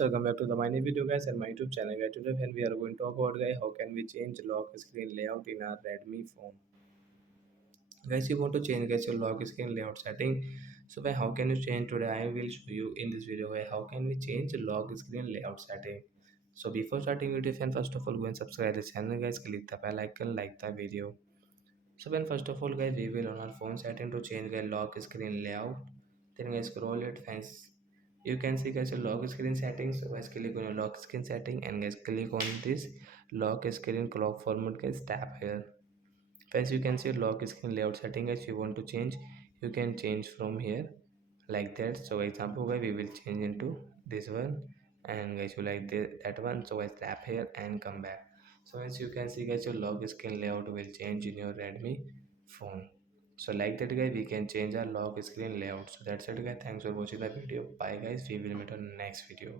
welcome back to the my new video guys and my YouTube channel guys. Today when we are going to talk about guys how can we change lock screen layout in our Redmi phone. Guys, you want to change guys your lock screen layout setting. So by how can you change today? I will show you in this video guys how can we change lock screen layout setting. So before starting video, fan first of all go and subscribe the channel guys, click the bell icon, like the video. So when first of all guys we will on our phone setting to change the lock screen layout. Then guys scroll it fence. You can see guys your lock screen settings. So guys click on your lock screen setting and guys click on this lock screen clock format guys, tap here. As you can see lock screen layout setting as you want to change, you can change from here like that. So example guys we will change into this one, and guys you like that one, so guys tap here and come back. So as you can see guys your lock screen layout will change in your Redmi phone. So like that guys we can change our lock screen layout. So that's it guys, thanks for watching the video. Bye guys, we will meet on next video.